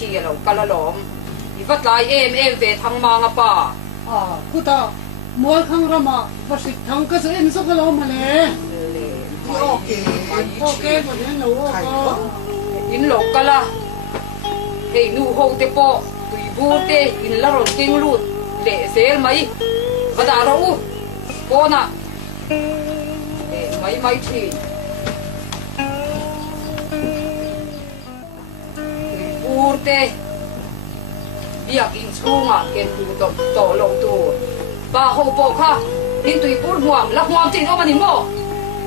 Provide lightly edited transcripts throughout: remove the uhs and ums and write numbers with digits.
thi lo kala lom I vat lai em ve thang ma nga pa kuta mua khang rama basik thang ka sa em so ka lo ma le okay bo ne lo in lo kala hey nu ho te po tui bu te in la ron king lut le sel mai vada ro po na mai thi tui bu te biak in chunga ken tu to lo tu ba ho po kha in tui pur muam la muam tin o mani mo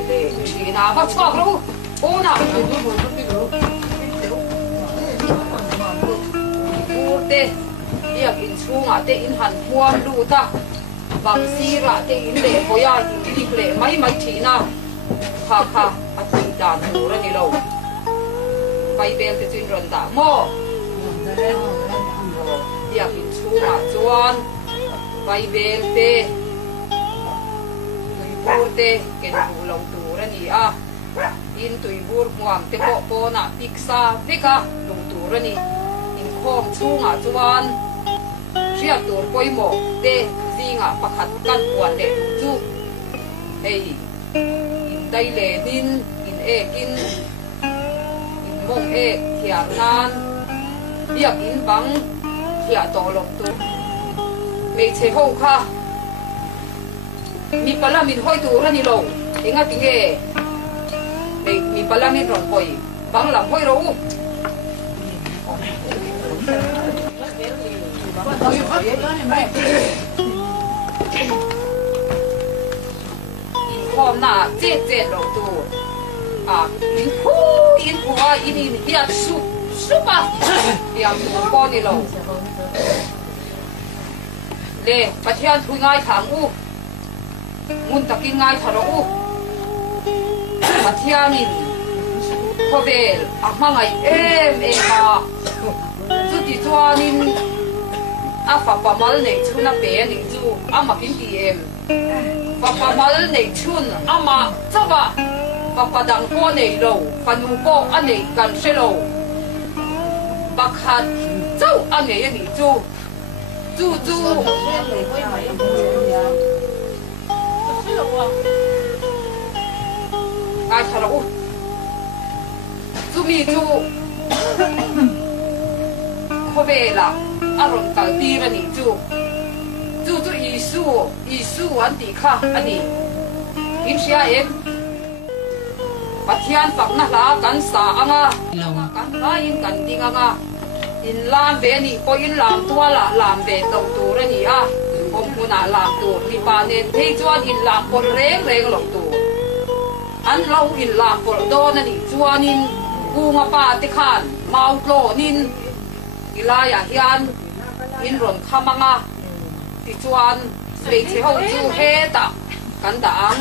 le chi na ba chwa ro po na te biak in chunga te in han huam lu ta bang sira te in le boya in lik le mai thina kha atui dan tu ra ni lo pai bel te chin ron da mo biak in chunga chuan pai bel te tui bur te ken tu lo tu ra ni a in tui bur muam te po na piksa veka lo tu ra ni khom chunga chuan ria tur poimo te zinga pakhat kan puan le chu ei in dai le nin in in mong thiar nan biak in bang thia to lom tu me che ho kha mi pala min hoi tu ra ni lo enga tinge mi pala min ron poi bang lam hoi ro hôm na chết lâu tu in phua in hiat supa hiat con đi lâu le pathian thui ngai thang u mun takin ngai tharo u pathian in khovel mangai em ha chu ti chuan in papa mal nei chuna pe ni chu makin ti em papa mal nei chun ama chawa papa dang ko nei lo panu ko anei kan se lo bakhat chau anei ni chu ai thara u chu mi chu khobela aron kal ti ra ni chu isu an ti kha ani in sia em pathian pakna la kan sa anga kan la in kan ding anga in lam be ni ko in lam tua la lam be to tu ra ni a om huna lam tu mi pa nen thei chuan in lam por reng lo tu an lo in lam por do na ni chuan in kunga pa te khan mau tlo nin ilaya hian in ron khamanga ti chuan sei che ho chu he ta kan dang